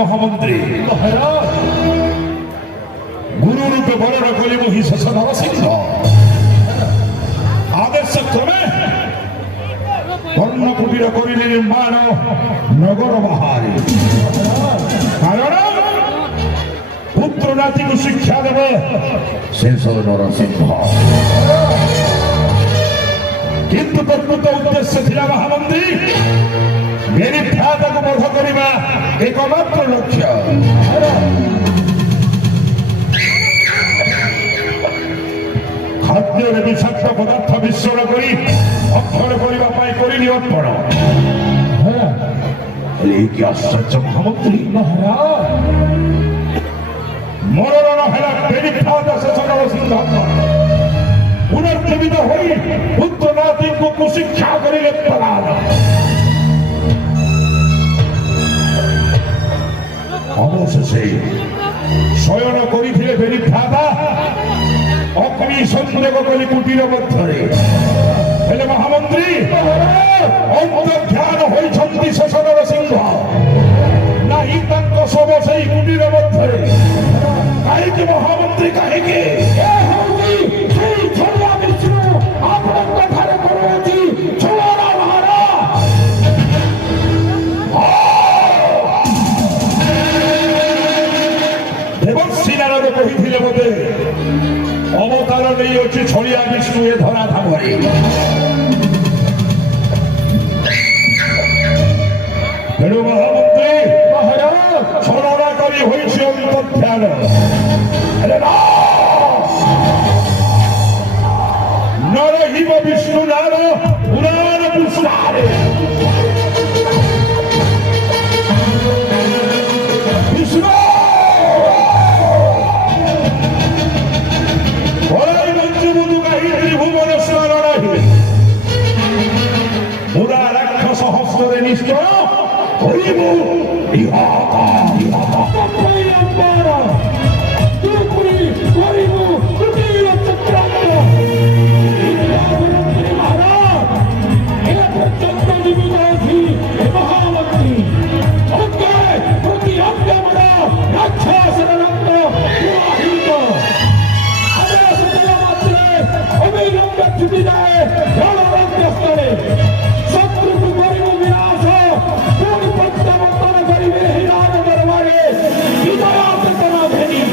মহামন্ত্রী গুরুরূপে বরণ কলি মহিষাস নরসিংহ আদেশ ক্রমে কর্ণকুটির করিলে নির্মাণ নগর বাহারে কারণ পুত্র নাতিকে শিক্ষা দেবে শেষ নরসিংহ কিন্তু প্রকৃত উদ্দেশ্য ছিল মহামন্ত্রী নির্ভ্যাতাকে বধ করিবা একমাত্র লক্ষ্য খাদ্যের বিষাক্ত পদার্থ মিশ্রণ করি অক্ষর করিবা পাই করিনি অর্পণ এই কি আশ্চর্য মহামন্ত্রী মরণ হেলা নির্ভ্যাতা শেষ নরসিংহ পুনর্জীবিত হই পুত্র নাতিকে কুশিক্ষা করিলে প্রলাপ অবশেষে শয়ন করিলে বেরিভ্রাতা অগ্নি সন্দেহ করি কুটির মধ্যে হেলে মহামন্ত্রী অন্তর্ধ্যান হইছন্তি শেষ নরসিংহ নাহি তাঙ্ক সব সেই কুটির মধ্যে কাহিকি মহামন্ত্রী কাহিকি আপনার কথারে করছি ছোড়া মহারা দেবশ্রীনারায়ণ কহিলে বোধে অবতার নেই হচ্ছে ছড়িয়া বিষ্ণু এ ধরা ধামরে মহামন্ত্রী ছড়া করি হয়েছে অন্তর্ধ্যান নরহিব বিষ্ণু নার পুরাণ পুষ্পারে বিষ্ণু ওরাই মঞ্জুবধু গাহি ত্রিভুবন স্মরণ পুরা রাক্ষস হস্তরে নিষ্ঠর হইব ইহাতা ইহাতা বিজয়া চেতনা ভেনি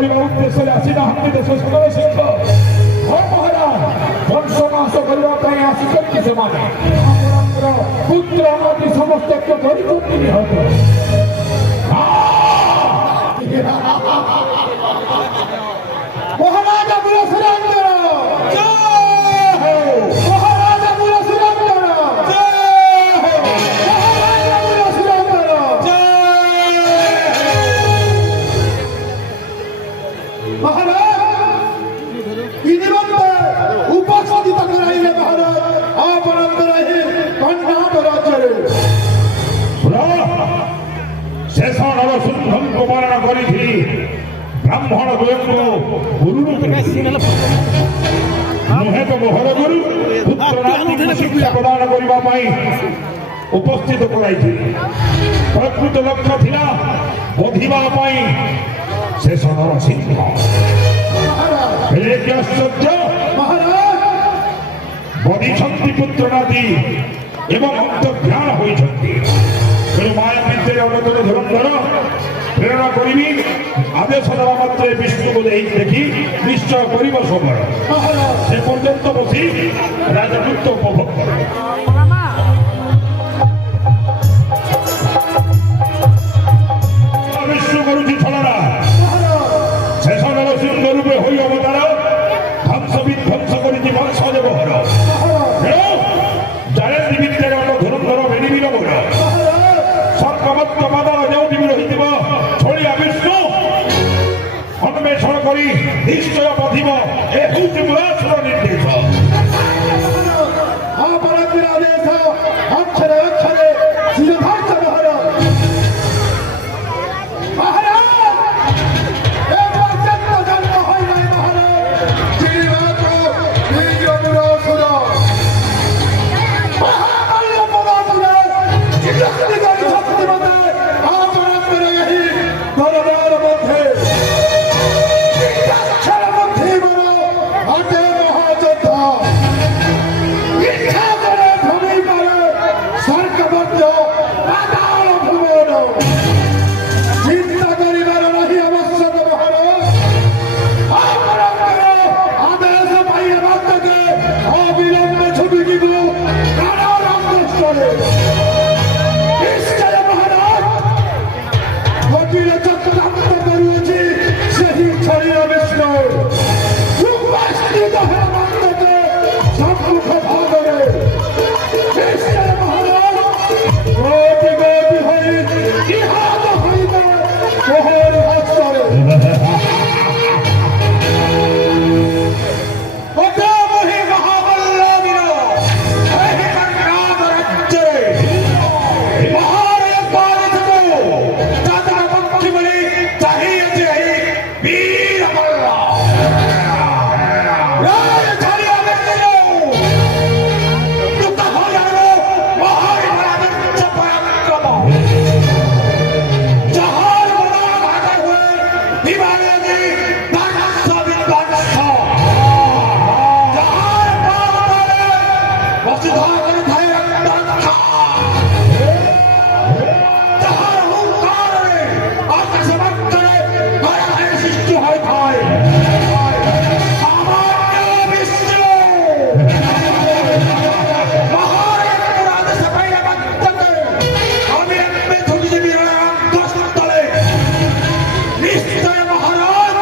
କରିବା ଉଦ୍ଦେଶ୍ୟରେ ଆସିନାହାନ୍ତି ଦେଶ ସଦର ସିଂହ। ହଁ ମହାରାଜ, ବଂଶ ନାଶ କରିବା ପାଇଁ ଆସିଛନ୍ତି ସେମାନେ। ଆପଣଙ୍କର ପୁତ୍ର ଆଦି ସମସ୍ତଙ୍କୁ କରିଛନ୍ତି ନିହତ। ମହାରାଜା ବୀର ସୁରେନ୍ଦ୍ର ମହାରାଜା ବୀର ସୁରେନ୍ଦ୍ର ମହାରାଜା ବୀର ସୁରେନ୍ଦ୍ର ମହାରାଜ ଇନିମନ୍ତେ ଉପସ୍ଥିତ କରାଇଲେ ମହାରାଜ ଆପଣଙ୍କର ଏହି କନ୍ୟାପ ରାଜ୍ୟରେ ଶେଷ ନରସିଂହଙ୍କୁ ବରଣ କରିଥିଲି ବ୍ରାହ୍ମଣ ଗୁରୁଙ୍କୁ ଗୁରୁରୁ ନୁହେଁ ତ ମୋହର ଗୁରୁ ପୁତ୍ର ନାତିକୁ ଶିକ୍ଷା ପ୍ରଦାନ କରିବା ପାଇଁ ଉପସ୍ଥିତ କରାଇଥିଲି। ପ୍ରକୃତ ଲକ୍ଷ୍ୟ ଥିଲା ବଧିବା ପାଇଁ ଶେଷ ନରସିଂହ। ହେଲେ କି ଆଶ୍ଚର୍ଯ୍ୟ, ମହାରାଜ ବଧିଛନ୍ତି ପୁତ୍ର ନାତି ଏବଂ ଅନ୍ତର୍ଧ୍ୟାନ ହୋଇଛନ୍ତି। ତେଣୁ ମାୟା ବିଦ୍ୟାରେ ଅନନ୍ତର ଧରଣଧର ପ୍ରେରଣା କରିବି। ଆଦେଶ ଦେବା ମାତ୍ରେ ବିଷ୍ଣୁକୁ ଦେଖି ନିଶ୍ଚୟ କରିବ ସମୟ। ସେ ପର୍ଯ୍ୟନ୍ତ ବସି ରାଜପୁତ୍ର ଉପଭୋଗ କର। ବିଷ୍ଣୁ କରୁଛି ଛଳନା। ଶେଷ ନରସିଂହ ରୂପେ ହୋଇ ଅବତାର ଧ୍ୱଂସ ବିଧ୍ୱଂସ କରିଛି ବଂଶ ଦେବହର। ଜାଣେନ୍ତି ବିଦ୍ୟାରେ ଧରଣଧର ଭେଡ଼ିବିର ମୋର ସର୍ଗମତ୍ତ ବାଦଳ ଯେଉଁଠି ବି ରହିଥିବ ଛଳିଆ ବିଷ୍ଣୁ ଅନ୍ୱେଷଣ କରି ନିଶ୍ଚୟ ବଧିବ। ଏ ହେଉଛି ମୁରାସୁର ନିର୍ଦ୍ଦେଶ। ଆପଣଙ୍କର ଆଦେଶ ଅକ୍ଷରେ ଅକ୍ଷରେ ଶିରୋଧାର୍ଯ୍ୟ ମହାରାଜ। ଏ ପର୍ଯ୍ୟନ୍ତ ଜନ୍ମ ହୋଇନାହିଁ ମହାରାଜ ଶ୍ରୀନାଥ ନିଜ ମୁରାସୁର ମହାବଳ ପଦାସୁର ଚିରସ୍ତି କରି ଶକ୍ତି ମତେ ଆପଣଙ୍କର ଏହି ଦରବାର ମଧ୍ୟରେ ଅକ୍ଷର ବୁଦ୍ଧି ମୋର ଅଟେ ମହାଯୋଦ୍ଧ। ଇଚ୍ଛା କରେ ଭୂମି ପାରେ ସ୍ୱର୍ଗ ମଧ୍ୟ ପାତାଳ ଭୁବନ। ଚିନ୍ତା କରିବାର ନାହିଁ ଆବଶ୍ୟକ ମହାରାଜ। ଆପଣଙ୍କର ଆଦେଶ ପାଇବା ମାତ୍ରକେ ଅବିଳମ୍ବେ ଛୁଟି ଯିବୁ କାରାଗାରରେ। ନିଶ୍ଚୟ ମହାରାଜ ଗୋଟିଏ ଚକ୍ରାନ୍ତ କରୁଅଛି ସେହି ଛଳିଆ ବିଷ୍ଣୁ। ଉପସ୍ଥିତ ହେବା ମାତ୍ରକେ ସମ୍ମୁଖ ଭାଗରେ ନିଶ୍ଚୟ ମହାରାଜ ଗୋଟି ଗୋଟି ହୋଇ ଇହାଦ ହୋଇବେ ମୋହର ହସ୍ତରେ। ଅଜାମହି ମହାବଲ୍ଲଭୀର ଏହି କନ୍ୟାପ ରାଜ୍ୟରେ ମହାରେ ପାଳିତକୁ ଚାତକ ପକ୍ଷୀ ଭଳି ଚାହିଁଅଛି ଏହି ବୀର ମଲ୍ଲ। ରାୟ ଛାଡ଼ିବା ବ୍ୟତୀତ ଦୁଃଖ ହଇରାଣରୁ ମହାରି ଭରା ବିଚ୍ଛ ପରାକ୍ରମ। ଯାହାର ମନ ଭାଗ ହୁଏ ଦିବାରେ ଦେଇ ଧ୍ୱଂସ ବିଧ୍ୱଂସ। ଯାହାର ପାଦରେ ବସୁଧା କରିଥାଏ ରକ୍ତରକ୍ଷା। ଯାହାର ହୁଙ୍କାରରେ ଆକାଶ ମାତ୍ରରେ ଘରଘରେ ସୃଷ୍ଟି ହୋଇଥାଏ। ସାମାନ୍ୟ ବିଷ୍ଣୁ ମହାରାଜଙ୍କର ଆଦେଶ ପାଇବା ମାତ୍ରକେ ଆମେ ଏବେ ଧୁମିଯିବି ରଣରଙ୍ଗସ୍ଥଳେ। ନିଶ୍ଚୟ ମହାରାଜ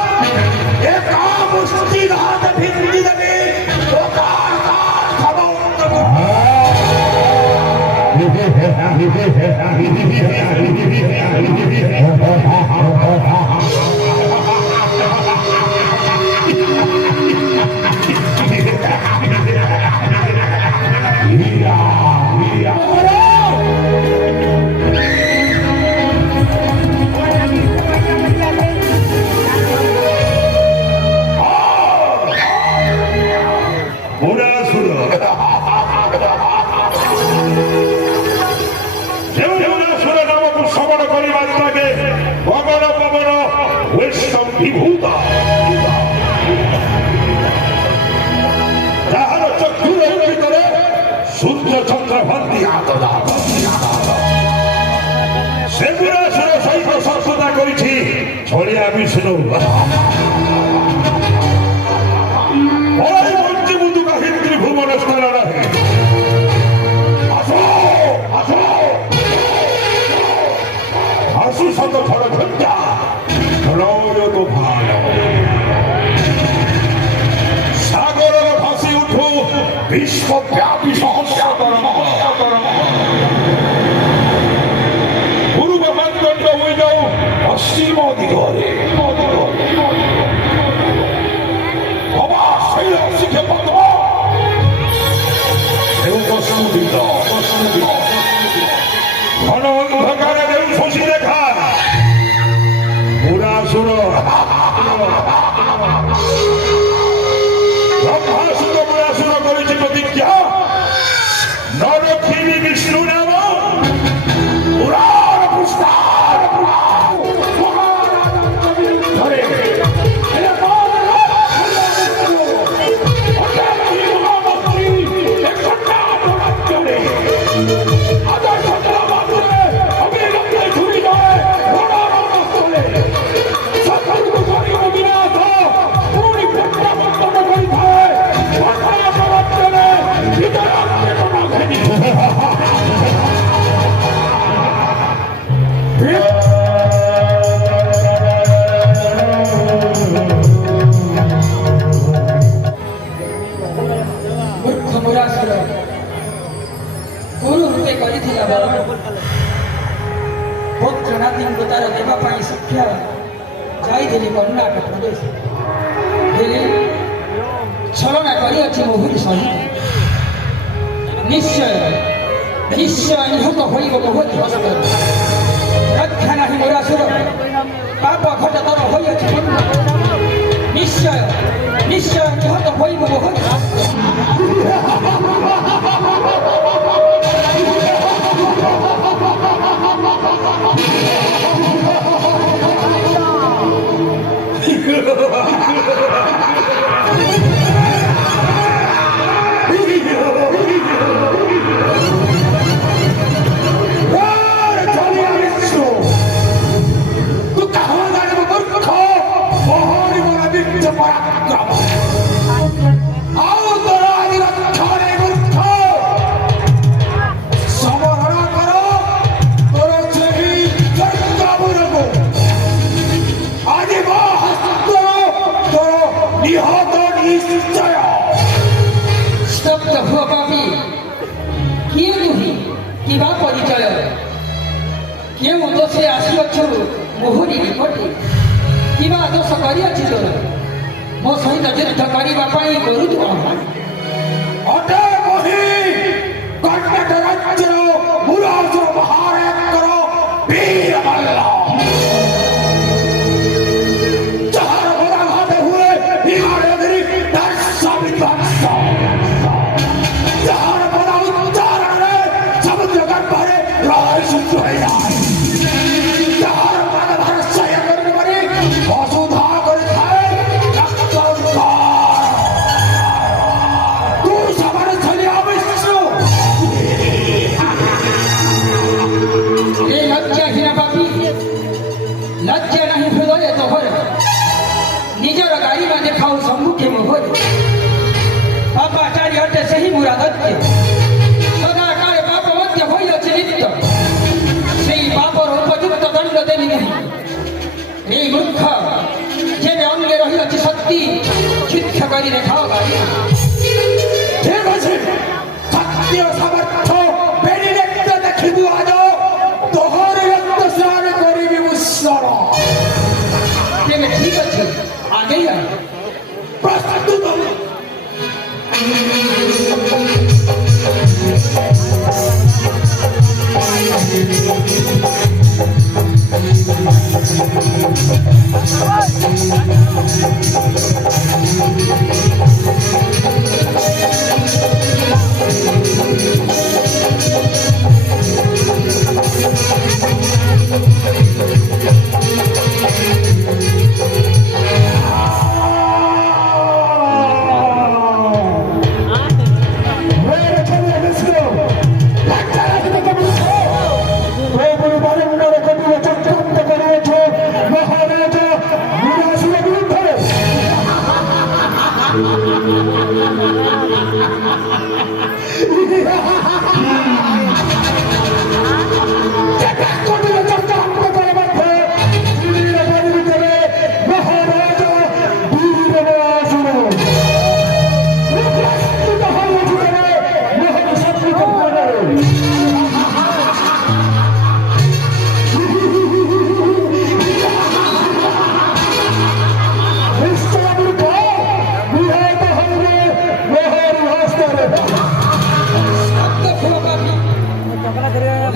ଏକ ମୁଷ୍ଟି ଘାତ ଭିନ୍ଦି ଦେବି ସମୁଦ୍ରକୁ। ସୁର ନାମକୁ ଶ୍ରବଣ କରିବା ଲାଗେ ପବନ ପବନ ବିଭୂତ। ଯାହାର ଚକ୍ଷୁର ଭିତରେ ସୂର୍ଯ୍ୟ ଚନ୍ଦ୍ର ଭକ୍ତି ସେ ପୁରାସୁର ସହିତ ଶତ୍ରୁତା କରିଛି ছড়িয়া বিষ্ণু ওই মঞ্চবুধু কাহিনী ত্রিভুবন স্থল রাহে আসো আসো আসু শত ছড় ঘন্টা ছড়ত ভালো সাগর ভাসি উঠু বিশ্বব্যাপী সহস্রতর পূর্ব মানদণ্ড হয়ে যাও পশ্চিম দিগরে শিখে পদ্ম ঘন অন্ধকারে দেউ শশী রেখা পুরাসুর ব্রহ্মাসুর পুরাসুর করেছে প্রতিজ্ঞা নরক্ষিণী বিষ্ণু নাম পুরাণ পুষ্টার ধরে पुत्र नातीଙ୍କୁ ତାର ଦେବା ପାଇଁ ଶିକ୍ଷା ଯାଇଥିଲି କର୍ଣ୍ଣାଟକ ପ୍ରଦେଶ ହେଲେ ଛଳନା କରିଅଛି ମୋହୁରି ସହିତ ନିଶ୍ଚୟ ନିଶ୍ଚୟ ନିହତ ହୋଇବ ମୋହୁରି ହସ୍ତ ରକ୍ଷା ନାହିଁ ମୋରାସୁର ପାପ ଘଟତର ହୋଇଅଛି ନିଶ୍ଚୟ ନିଶ୍ଚୟ ନିହତ ହୋଇବ ମୋହୁରି ହସ୍ତ কেউ দোষে আসিଅଛୁ ମୋହୁରି ନିକଟେ କିବା ଦୋଷ କରିଅଛି ତୋର ମୋ ସହିତ ଯୁଦ୍ଧ କରିବା ପାଇଁ କରୁଛୁ ଆହ୍ୱାନ ଅଟେ କହି କର୍ଣ୍ଣାଟକ ରାଜ୍ୟର ମୁରାସୁର ମହାରାଜଙ୍କର ବୀର ମଲ୍ଲ ଯାହାର ମରାଘାତ ହୁଏ ହିମାଳୟଗିରି ଦର୍ଶ ବିଧ୍ୱଂସ ଯାହାର ପଦ ଉଚ୍ଚାରଣରେ ସମୁଦ୍ର ଗର୍ଭରେ ଲହରୀ ସୃଷ୍ଟି ହୋଇଯାଏ লজ্জা নাহি হৃদয়ে তোহর নিজর গাড়িমা দেখাও সম্মুখে মোহর পাপাচারী অটে ସେହି মুরাদত্য সদাকালে পাপ মধ্যে হইଅছে লিপ্ত সেই পাপর উপযুক্ত দণ্ড দেবি ନାହିଁ এই মূর্খ যেবে অঙ্গে রহিଅଛି শক্তি যুদ্ধ କରି দেখাও গাড়ি ঠিক আছে সত্য সমর্থ বেড়ি দেখতে দেখিবু আজ তোহর রক্ত স্নান করিবি মুশ্বর তেমে ঠিক আছে আগেই আয় প্রস্তুত মহারাজা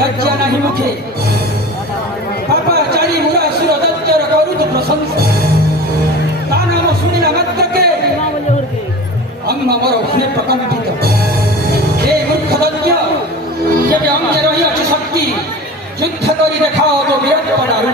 लज्जा नाही मुखे पापाचारी मुरासुर दत्तर करू तू प्रशंसा ता नाम शुणिला मत्तके अंग मोर हुने प्रकम्पित हे मूर्ख दत्य जेबे अंगे रहिअछि शक्ति युद्ध करी देखाओ तो वीरपणारू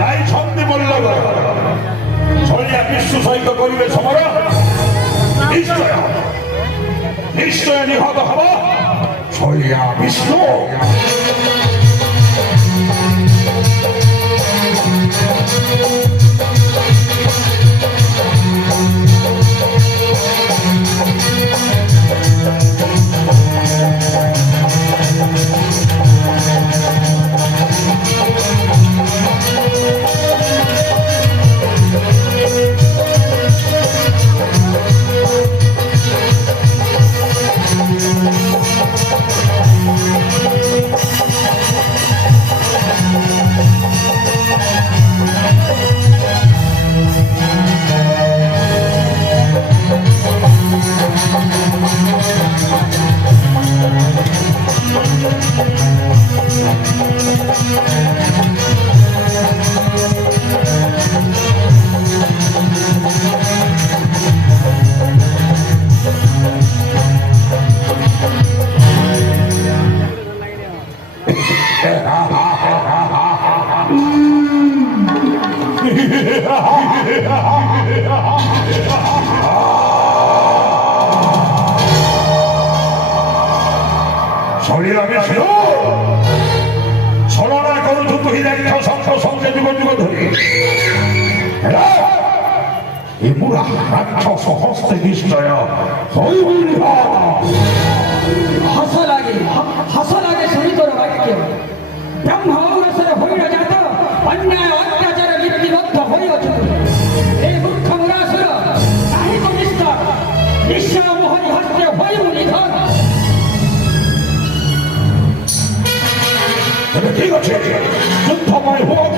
সাই ছন্দে বলল ছড়িয়া বিশ্ব সহিত করিবে সমর নিশ্চয় নিশ্চয় নিহত হব ছড়িয়া বিশ্ব শরীরামে ছিল ছলনা করুথু তুহি দেখা সন্ত সঙ্গে যুগ যুগ ধরে এ মুরা রাক্ষস হস্তে নিশ্চয় হাসা লাগে শুনিতর বাক্য ব্রহ্ম ঔরসরে হইল যাত অন্যায় অত্যাচার লিপিবদ্ধ হইয়াছ এই মূর্খ মুরাসুর সাহিত্য নিষ্ঠা নিঃস্ব মোহনী হস্তে হইব নিধন। ঠিক আছে যুদ্ধময় হোক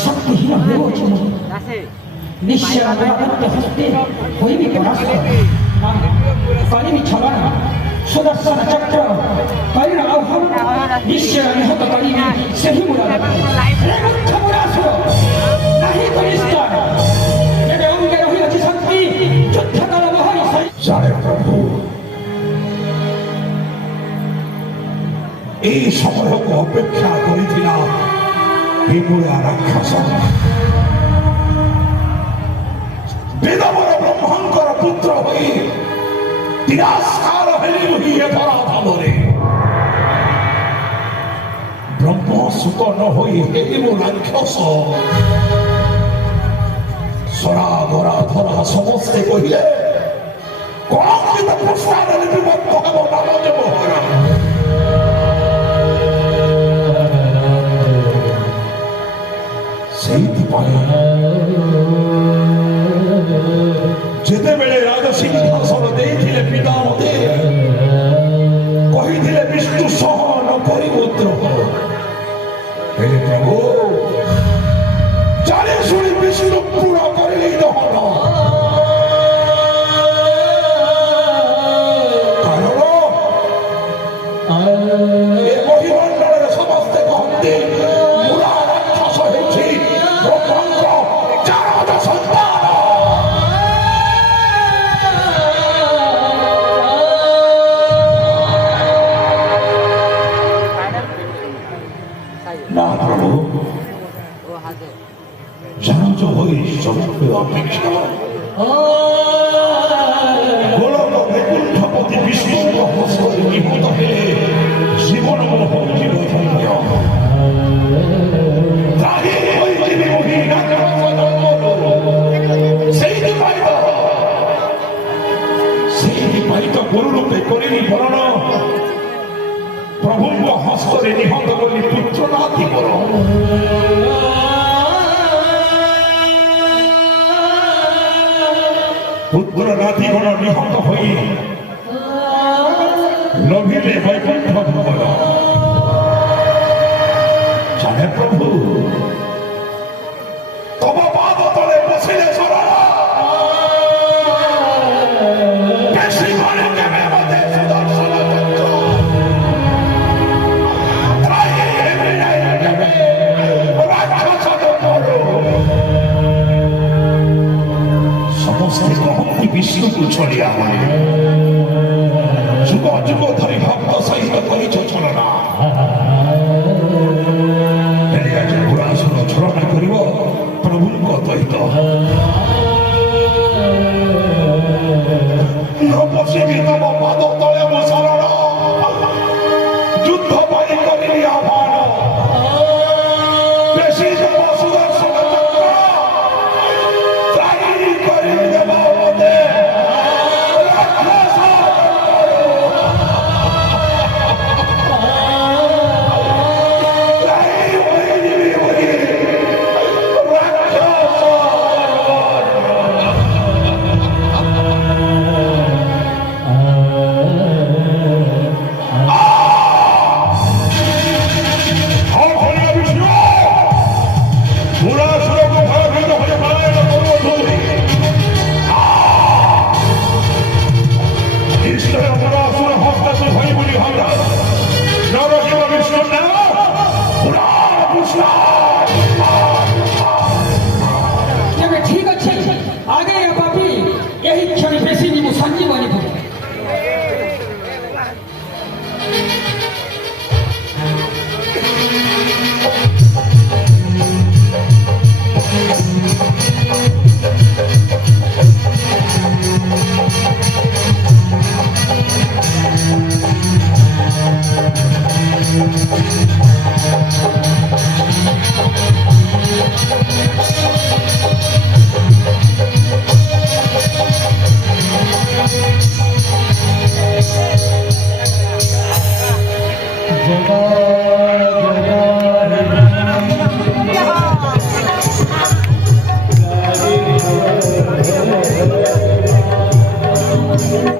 শক্তিহীন হয়েছ নিঃস্ব হস্তে হইবি পরাস্ত করিবি ছলনা সুদর্শন চক্র করিণ আহ্বান নিশ্চয় নিহত করিবি সেই মুরাসুর নাহি করিস্তর যেবে অঙ্গে রহিয়াছি শক্তি যুদ্ধকাল মহারি জানে প্রভু এই সময়କୁ ଅପେକ୍ଷା କରିଥିଲା ବିମୁରା ରାକ୍ଷସ ବେଦବର ବ୍ରହ୍ମଙ୍କର ପୁତ୍ର ହୋଇ ତିରସ୍କାର ହେଲି ରହି ଏ ଧରାଧାମରେ ବ୍ରହ୍ମ ସୁତ ନ ହୋଇ ହେଲିମୁ ରାକ୍ଷସ ସରା ଗରା ଧରା ସମସ୍ତେ କହିଲେ କଳଙ୍କିତ ପୃଷ୍ଠାରେ ଲିପିବଦ୍ଧ ହେବ ନାମ ଦେବହର ସେଇଥିପାଇଁ ଯେତେବେଳେ ରାଜ ସିଂହାସନ ଦେଇଥିଲେ ପିତା ମତେ କହିଥିଲେ ବିଷ୍ଣୁ ସହନ କରିବୁ ଦ୍ରୋହ ହେଲେ ପ୍ରଭୁ ଜାଣି ଶୁଣି ବିଷ୍ଣୁ ପୂର୍ଣ୍ଣ କରିଲେ ଦହନ କାରଣ ଏ ମହିମଣ୍ଡଳରେ ସମସ୍ତେ କହନ୍ତି ମୁରା ରାକ୍ଷସ ହେଉଛି ବ୍ରହ୍ମଙ୍କ ଜାରଦ ସନ୍ତାନ না প্রভু জানজ হই সমগ্র অপেক্ষা গোলক বৈকুণ্ঠপতি বিষ্ণু হস্তে নিহত হেলে জীবন মোহ জীব ধন্য ত্রাহি হইଯିବି মোহি রাক্ষস ସେଇଥିପାଇଁ ତ ଗୁରୁ ରୂପେ କରିଲି ବରଣ ପ୍ରଭୁଙ୍କ ହସ୍ତରେ ନିହତ କଲି ପୁତ୍ର ନାତି ମୋର ପୁତ୍ର ନାତି ଗଣ ନିହତ ହୋଇ ଲଭିଲେ ବୈକୁଣ୍ଠ ଭୁବନ ଜାଣେ ପ୍ରଭୁ ତମ ପାଦ ତଳେ ବସିଲେ ଶରଣ ବେଶୀ ଘରେ କେବେ ମତେ ସୁଦର୍ଶନ ଚକ୍ର ସମସ୍ତେ କହନ୍ତି ବିଷ୍ଣୁକୁ ଛଡ଼ିଆ ମାନେ